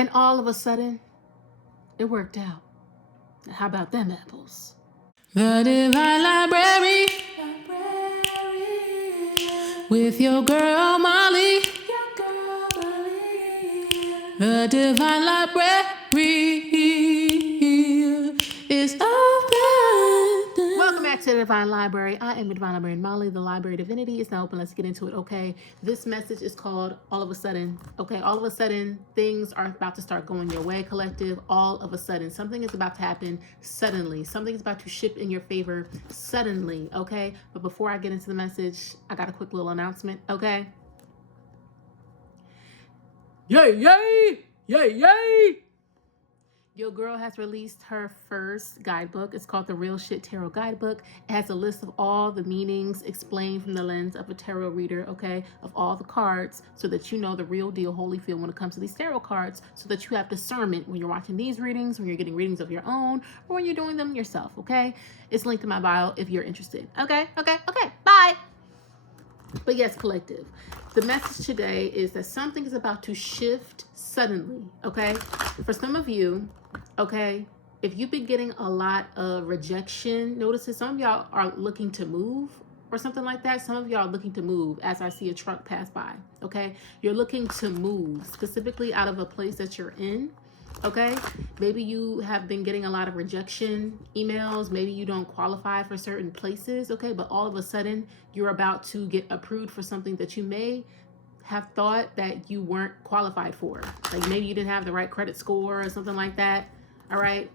And all of a sudden, it worked out. How about them apples? The Divine Library with your girl Molly. The Divine Library is open. Welcome back to the Divine Library. I am the Divine Librarian Molly. The Library Divinity is now open. Let's get into it, okay? This message is called All of a Sudden. Okay, all of a sudden, things are about to start going your way, collective. All of a sudden, something is about to happen suddenly. Something is about to shift in your favor suddenly, okay? But before I get into the message, I got a quick little announcement, okay? Yay, yay, yay, yay. Your girl has released her first guidebook. It's called the Real Shit Tarot Guidebook. It has a list of all the meanings explained from the lens of a tarot reader, okay, of all the cards, so that you know the real deal Holyfield when it comes to these tarot cards, so that you have discernment when you're watching these readings, when you're getting readings of your own, or when you're doing them yourself, okay? It's linked in my bio if you're interested. Okay, bye. But yes, collective, the message today is that something is about to shift suddenly, okay? For some of you, okay, if you've been getting a lot of rejection notices, some of y'all are looking to move or something like that. Some of y'all are looking to move as I see a truck pass by, okay? You're looking to move specifically out of a place that you're in. Okay, maybe you have been getting a lot of rejection emails. Maybe you don't qualify for certain places. Okay, but all of a sudden you're about to get approved for something that you may have thought that you weren't qualified for. Like maybe you didn't have the right credit score or something like that. All right,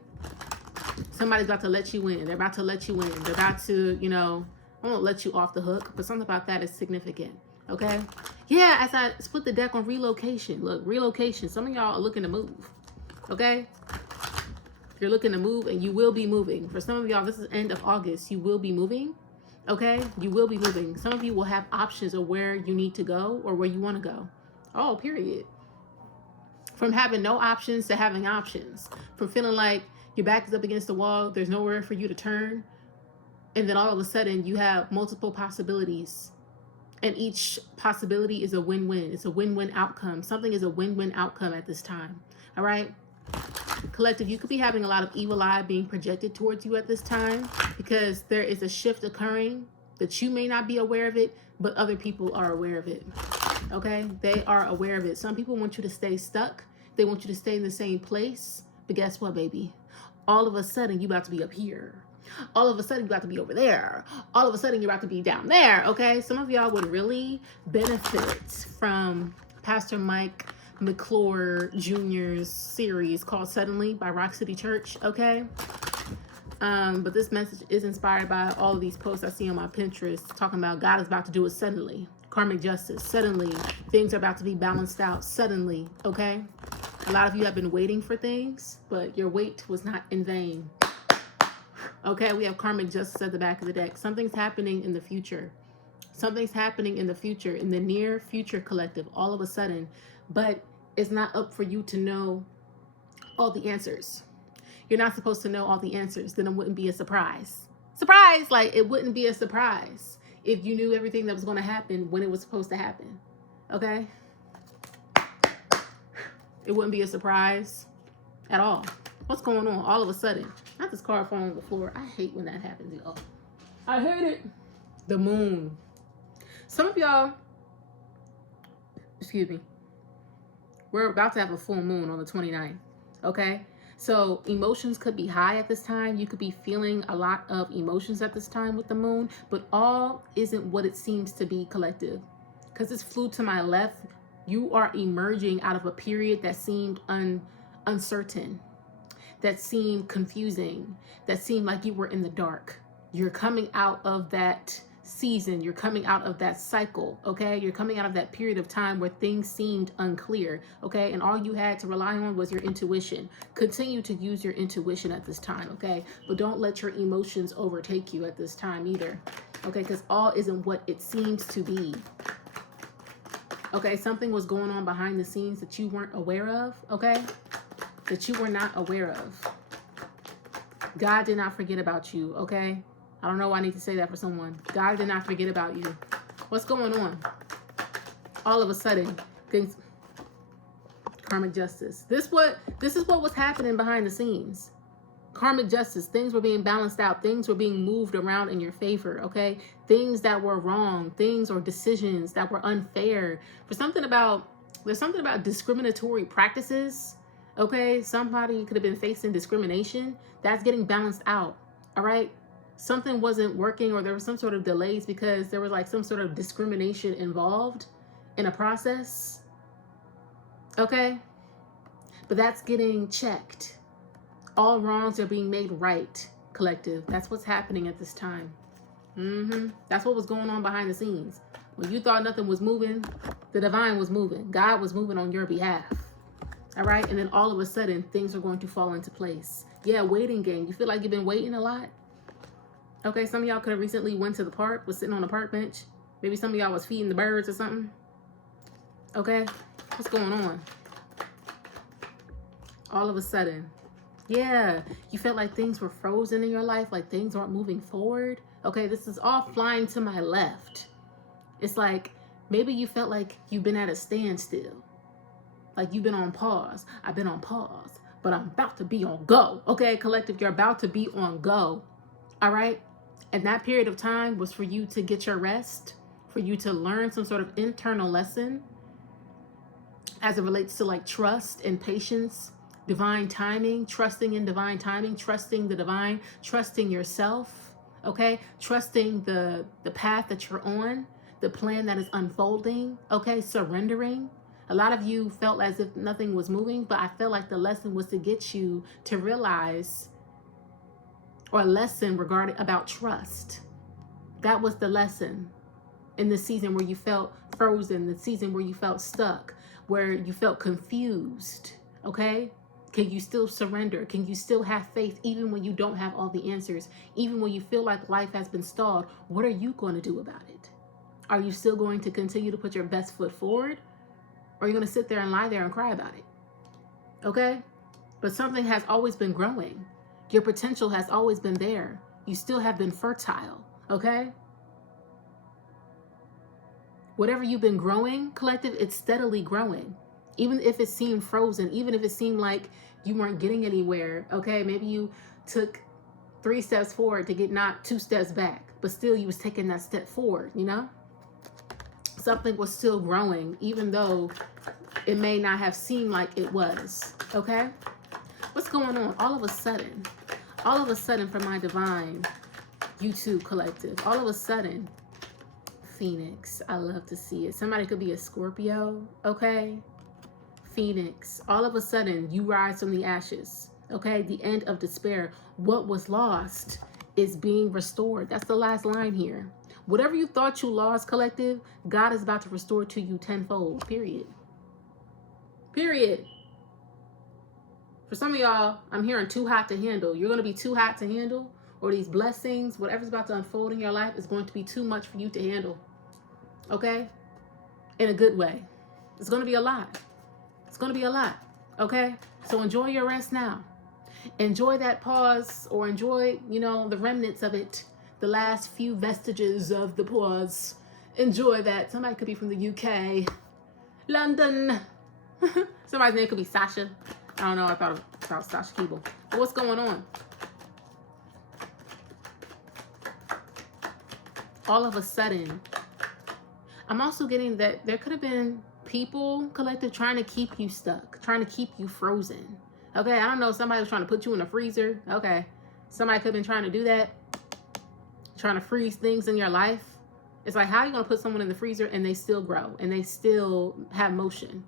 somebody's about to let you in. They're about to let you in. They're about to, you know, I won't let you off the hook, but something about that is significant. Okay, yeah, as I split the deck on relocation. Look, relocation. Some of y'all are looking to move. Okay, you're looking to move, and you will be moving. For some of y'all, this is end of August. You will be moving. Okay, you will be moving. Some of you will have options of where you need to go or where you want to go. Oh, period. From having no options to having options. From feeling like your back is up against the wall, there's nowhere for you to turn, and then all of a sudden you have multiple possibilities, and each possibility is a win-win. It's a win-win outcome. Something is a win-win outcome at this time. All right, collective, you could be having a lot of evil eye being projected towards you at this time, because there is a shift occurring that you may not be aware of it, but other people are aware of it. Okay, they are aware of it. Some people want you to stay stuck. They want you to stay in the same place. But guess what, baby? All of a sudden, you about to be up here. All of a sudden, you're about to be over there. All of a sudden, you're about to be down there. Okay, some of y'all would really benefit from Pastor Mike McClure Jr.'s series called Suddenly by Rock City Church, okay? But this message is inspired by all of these posts I see on my Pinterest talking about God is about to do it suddenly. Karmic justice, suddenly. Things are about to be balanced out, suddenly, okay? A lot of you have been waiting for things, but your wait was not in vain. Okay, we have karmic justice at the back of the deck. Something's happening in the future. Something's happening in the future, in the near future, collective, all of a sudden. But it's not up for you to know all the answers. You're not supposed to know all the answers. Then it wouldn't be a surprise. Surprise! Like, it wouldn't be a surprise if you knew everything that was going to happen when it was supposed to happen. Okay? It wouldn't be a surprise at all. What's going on all of a sudden? Not this card falling on the floor. I hate when that happens, y'all. I hate it. The moon. Some of y'all, excuse me, we're about to have a full moon on the 29th, okay? So emotions could be high at this time. You could be feeling a lot of emotions at this time with the moon, but all isn't what it seems to be, collective. Because this flew to my left, you are emerging out of a period that seemed uncertain, that seemed confusing, that seemed like you were in the dark. You're coming out of that season, you're coming out of that cycle, okay? You're coming out of that period of time where things seemed unclear, okay? And all you had to rely on was your intuition. Continue to use your intuition at this time, okay? But don't let your emotions overtake you at this time either, okay? Because all isn't what it seems to be. Okay, something was going on behind the scenes that you weren't aware of, okay? That you were not aware of. God did not forget about you, okay? I don't know why I need to say that for someone. God did not forget about you. What's going on? All of a sudden, things... Karmic justice. This is what was happening behind the scenes. Karmic justice. Things were being balanced out. Things were being moved around in your favor, okay? Things that were wrong, things or decisions that were unfair. There's something about discriminatory practices, okay? Somebody could have been facing discrimination. That's getting balanced out, all right? Something wasn't working, or there was some sort of delays because there was like some sort of discrimination involved in a process, okay? But that's getting checked. All wrongs are being made right, collective. That's what's happening at this time. That's what was going on behind the scenes. When you thought nothing was moving, the divine was moving. God was moving on your behalf. All right? And then all of a sudden, things are going to fall into place. Yeah, waiting game. You feel like you've been waiting a lot? Okay, some of y'all could have recently went to the park, was sitting on a park bench. Maybe some of y'all was feeding the birds or something. Okay? What's going on? All of a sudden. Yeah, you felt like things were frozen in your life, like things aren't moving forward. Okay, this is all flying to my left. It's like maybe you felt like you've been at a standstill. Like you've been on pause. I've been on pause, but I'm about to be on go. Okay, collective, you're about to be on go. All right? And that period of time was for you to get your rest, for you to learn some sort of internal lesson as it relates to like trust and patience, divine timing, trusting in divine timing, trusting the divine, trusting yourself, okay? Trusting the path that you're on, the plan that is unfolding, okay? Surrendering. A lot of you felt as if nothing was moving, but I felt like the lesson was to get you to realize, or a lesson regarding about trust. That was the lesson in the season where you felt frozen, the season where you felt stuck, where you felt confused, okay? Can you still surrender? Can you still have faith even when you don't have all the answers? Even when you feel like life has been stalled, what are you going to do about it? Are you still going to continue to put your best foot forward? Or are you going to sit there and lie there and cry about it? Okay? But something has always been growing. Your potential has always been there. You still have been fertile. Okay? Whatever you've been growing, collective, it's steadily growing. Even if it seemed frozen, even if it seemed like you weren't getting anywhere, okay? Maybe you took 3 steps forward to get knocked 2 steps back, but still you was taking that step forward, you know? Something was still growing, even though it may not have seemed like it was, okay? What's going on? All of a sudden for my divine YouTube collective, all of a sudden, Phoenix, I love to see it. Somebody could be a Scorpio, okay? Phoenix, all of a sudden you rise from the ashes, okay? The end of despair. What was lost is being restored. That's the last line here. Whatever you thought you lost, collective, God is about to restore to you tenfold, period. Period. For some of y'all, I'm hearing too hot to handle. You're going to be too hot to handle, or these blessings, whatever's about to unfold in your life is going to be too much for you to handle, okay? In a good way. It's going to be a lot. It's going to be a lot, okay? So enjoy your rest now. Enjoy that pause, or enjoy, you know, the remnants of it, the last few vestiges of the pause. Enjoy that. Somebody could be from the UK, London. Somebody's name could be Sasha. I don't know. I thought it was Sasha Keeble. But what's going on? All of a sudden, I'm also getting that there could have been people, collective, trying to keep you stuck, trying to keep you frozen. Okay, I don't know, somebody was trying to put you in a freezer. Okay, somebody could have been trying to do that, trying to freeze things in your life. It's like, how are you going to put someone in the freezer and they still grow and they still have motion,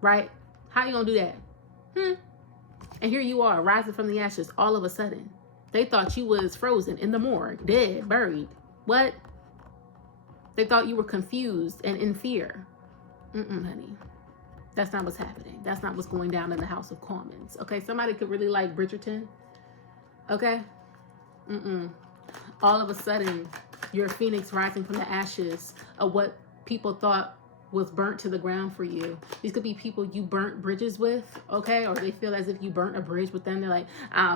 right? How are you going to do that? And here you are, rising from the ashes all of a sudden. They thought you was frozen in the morgue, dead, buried. What? They thought you were confused and in fear. Honey. That's not what's happening. That's not what's going down in the House of Commons. Okay, somebody could really like Bridgerton. Okay? All of a sudden, you're a phoenix rising from the ashes of what people thought was burnt to the ground for you. These could be people you burnt bridges with, okay? Or they feel as if you burnt a bridge with them. They're like,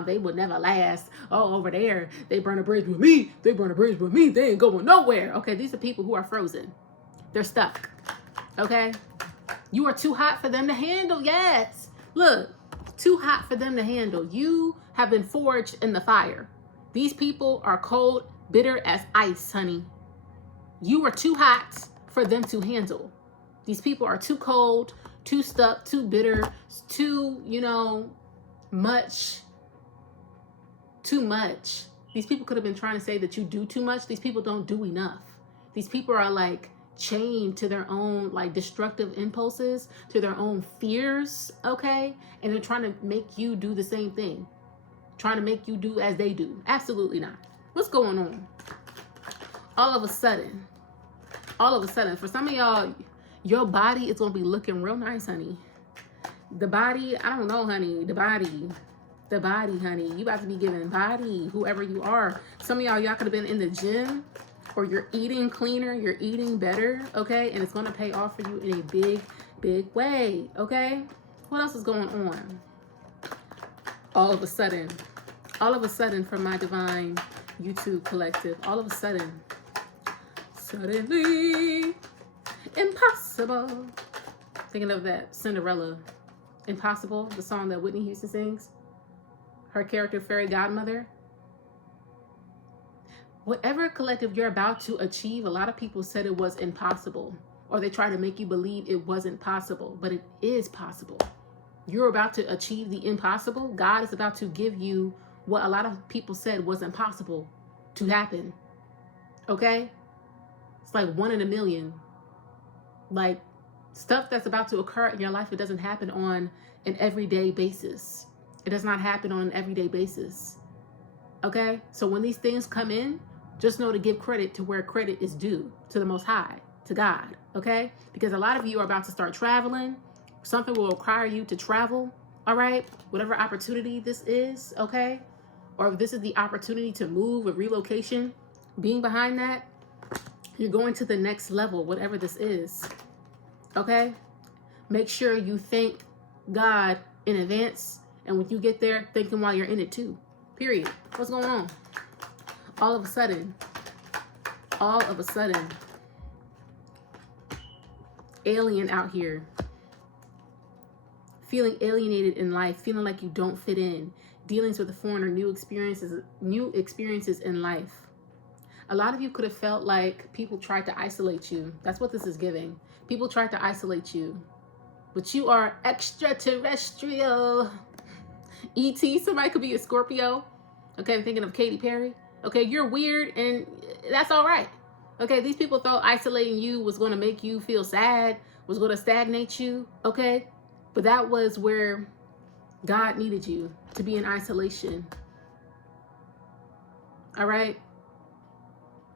they would never last. Oh, over there, they burn a bridge with me. They burn a bridge with me. They ain't going nowhere. Okay, these are people who are frozen. They're stuck, okay? You are too hot for them to handle. Yes. Look, too hot for them to handle. You have been forged in the fire. These people are cold, bitter as ice, honey. You are too hot for them to handle. These people are too cold, too stuck, too bitter, too, much. Too much. These people could have been trying to say that you do too much. These people don't do enough. These people are like chained to their own like destructive impulses, to their own fears, okay? And they're trying to make you do the same thing. Trying to make you do as they do. Absolutely not. What's going on? All of a sudden, for some of y'all, your body is going to be looking real nice, honey. The body, I don't know, honey. The body, honey. You about to be giving body, whoever you are. Some of y'all could have been in the gym, or you're eating cleaner, you're eating better, okay? And it's going to pay off for you in a big, big way, okay? What else is going on? All of a sudden, from my divine YouTube collective, all of a sudden, suddenly, impossible. Thinking of that Cinderella, Impossible, the song that Whitney Houston sings. Her character, fairy godmother. Whatever collective you're about to achieve, a lot of people said it was impossible, or they try to make you believe it wasn't possible, but it is possible. You're about to achieve the impossible. God is about to give you what a lot of people said was impossible to happen. Okay? It's like 1 in a million. Like stuff that's about to occur in your life, it doesn't happen on an everyday basis. It does not happen on an everyday basis. Okay? So when these things come in, just know to give credit to where credit is due, to the Most High, to God. Okay? Because a lot of you are about to start traveling. Something will require you to travel. All right? Whatever opportunity this is. Okay? Or if this is the opportunity to move, a relocation, being behind that, you're going to the next level, whatever this is. Okay? Make sure you thank God in advance. And when you get there, thank Him while you're in it too. Period. What's going on? All of a sudden, alien out here. Feeling alienated in life, feeling like you don't fit in. Dealings with a foreigner, new experiences in life. A lot of you could have felt like people tried to isolate you. That's what this is giving. People tried to isolate you. But you are extraterrestrial. E.T., somebody could be a Scorpio. Okay, I'm thinking of Katy Perry. Okay, you're weird and that's all right. Okay, these people thought isolating you was going to make you feel sad, was going to stagnate you. Okay, but that was where God needed you, to be in isolation. All right?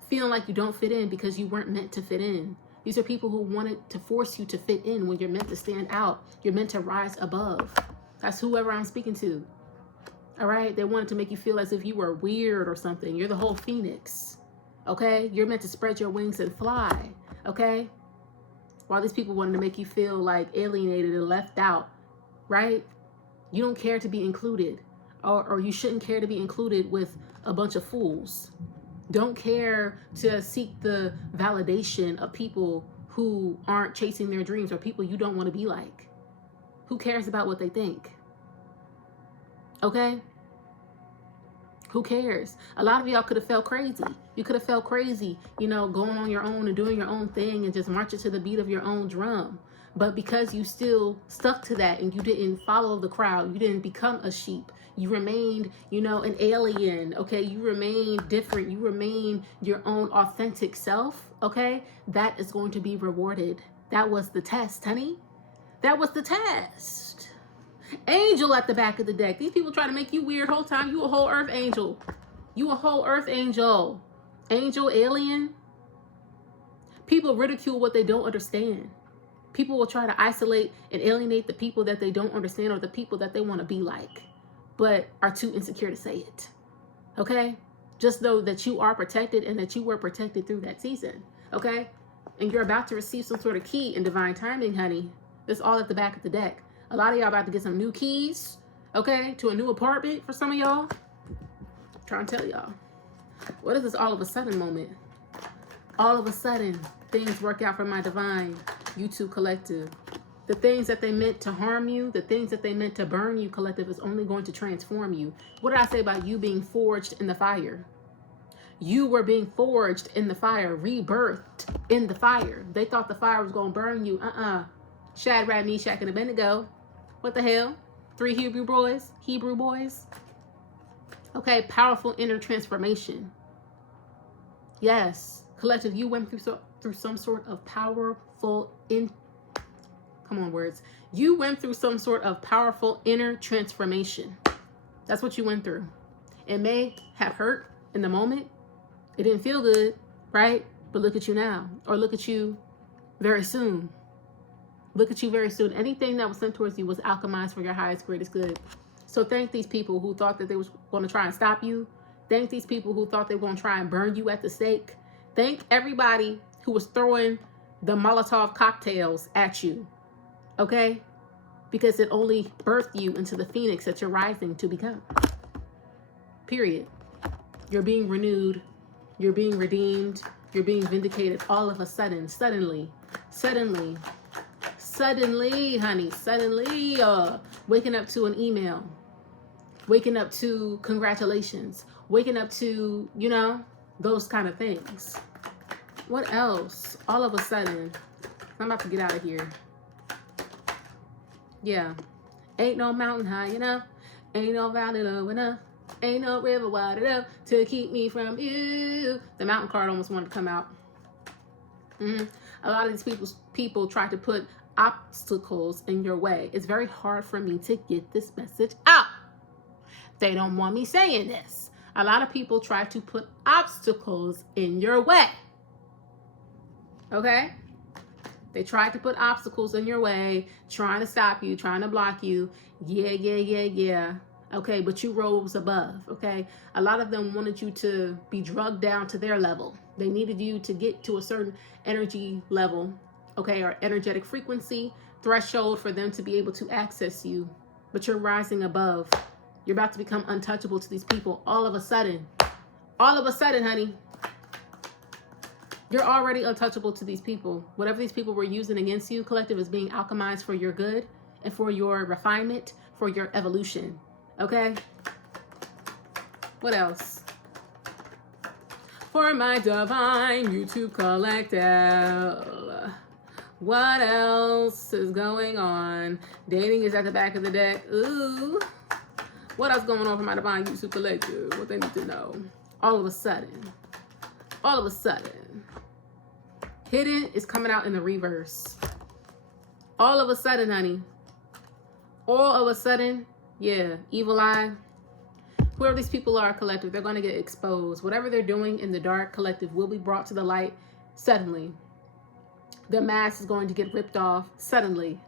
Feeling like you don't fit in because you weren't meant to fit in. These are people who wanted to force you to fit in when you're meant to stand out. You're meant to rise above. That's whoever I'm speaking to. All right? They wanted to make you feel as if you were weird or something. You're the whole phoenix. Okay? You're meant to spread your wings and fly. Okay? While these people wanted to make you feel like alienated and left out. Right? You don't care to be included. Or you shouldn't care to be included with a bunch of fools. Don't care to seek the validation of people who aren't chasing their dreams, or people you don't want to be like. Who cares about what they think? Okay? Who cares? A lot of y'all could have felt crazy. You could have felt crazy, going on your own and doing your own thing and just marching to the beat of your own drum. But because you still stuck to that and you didn't follow the crowd, you didn't become a sheep. You remained, an alien, okay? You remained different. You remain your own authentic self, okay? That is going to be rewarded. That was the test, honey. That was the test. Angel at the back of the deck. These people try to make you weird whole time. You a whole earth angel. You a whole earth angel. Angel, alien. People ridicule what they don't understand. People will try to isolate and alienate the people that they don't understand, or the people that they want to be like, but are too insecure to say it. Okay? Just know that you are protected and that you were protected through that season. Okay? And you're about to receive some sort of key in divine timing, honey. It's all at the back of the deck. A lot of y'all about to get some new keys, okay, to a new apartment for some of y'all. I'm trying to tell y'all. What is this all of a sudden moment? All of a sudden, things work out for my divine YouTube collective. The things that they meant to harm you, the things that they meant to burn you, collective, is only going to transform you. What did I say about you being forged in the fire? You were being forged in the fire, rebirthed in the fire. They thought the fire was going to burn you. Shadrach, Meshach, and Abednego. What the hell? 3 Hebrew boys. Okay, powerful inner transformation. Yes, collective, you went through some sort of powerful You went through some sort of powerful inner transformation. That's what you went through. It may have hurt in the moment. It didn't feel good, right? But look at you now, or look at you very soon. Look at you very soon. Anything that was sent towards you was alchemized for your highest, greatest good. So thank these people who thought that they was going to try and stop you. Thank these people who thought they were going to try and burn you at the stake. Thank everybody who was throwing the Molotov cocktails at you. Okay? Because it only birthed you into the phoenix that you're rising to become. Period. You're being renewed. You're being redeemed. You're being vindicated all of a sudden. Suddenly, honey. Suddenly, waking up to an email. Waking up to congratulations. Waking up to, those kind of things. What else? All of a sudden. I'm about to get out of here. Yeah. Ain't no mountain high enough. Ain't no valley low enough. Ain't no river wide enough to keep me from you. The mountain card almost wanted to come out. A lot of these people try to put obstacles in your way. It's very hard for me to get this message out. They don't want me saying this. A lot of people try to put obstacles in your way. Okay? They try to put obstacles in your way, trying to stop you, trying to block you. Yeah. Okay, but you rose above, okay? A lot of them wanted you to be drugged down to their level. They needed you to get to a certain energy level, okay, or energetic frequency threshold for them to be able to access you. But you're rising above. You're about to become untouchable to these people all of a sudden. All of a sudden, honey. You're already untouchable to these people. Whatever these people were using against you, collective, is being alchemized for your good and for your refinement, for your evolution. Okay? What else? For my divine YouTube collective. What else is going on? Dating is at the back of the deck. Ooh. What else going on for my divine YouTube collective? What they need to know. All of a sudden. Hidden is coming out in the reverse. All of a sudden, honey. All of a sudden. Yeah, evil eye. Whoever these people are, collective, they're going to get exposed. Whatever they're doing in the dark, collective, will be brought to the light suddenly. The mask is going to get ripped off suddenly.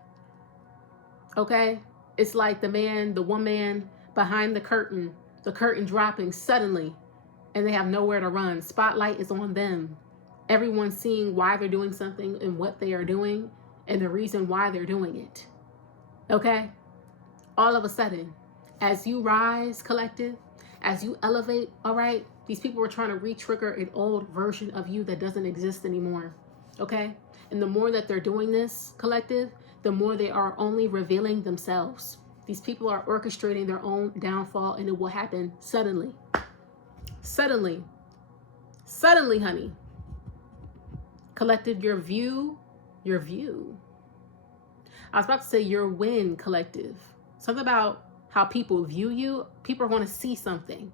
Okay? It's like the one man behind the curtain dropping suddenly, and they have nowhere to run. Spotlight is on them. Everyone's seeing why they're doing something and what they are doing and the reason why they're doing it. Okay? All of a sudden, as you rise, collective, as you elevate, all right, these people are trying to re-trigger an old version of you that doesn't exist anymore. Okay? And the more that they're doing this, collective, the more they are only revealing themselves. These people are orchestrating their own downfall, and it will happen suddenly. Suddenly, honey. Collective, your view. I was about to say your win, collective. Something about how people view you. People are going to see something.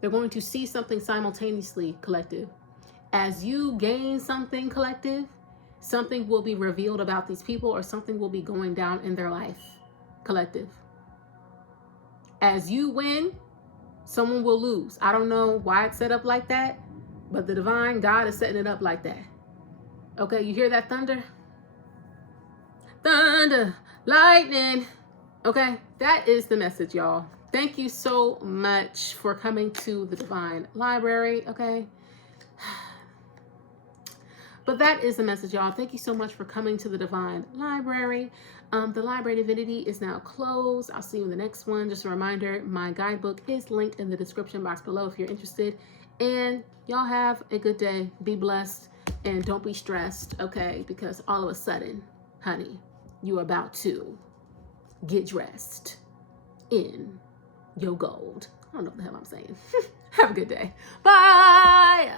They're going to see something simultaneously, collective. As you gain something, collective, something will be revealed about these people, or something will be going down in their life, collective. As you win, someone will lose. I don't know why it's set up like that, but the divine God is setting it up like that. Okay, you hear that thunder? Thunder, lightning. Okay, that is the message, y'all. Thank you so much for coming to the Divine Library, okay? But that is the message, y'all. Thank you so much for coming to the Divine Library. The Library Divinity is now closed. I'll see you in the next one. Just a reminder, my guidebook is linked in the description box below if you're interested. And y'all have a good day. Be blessed and don't be stressed, okay? Because all of a sudden, honey, you're about to get dressed in your gold. I don't know what the hell I'm saying. Have a good day. Bye.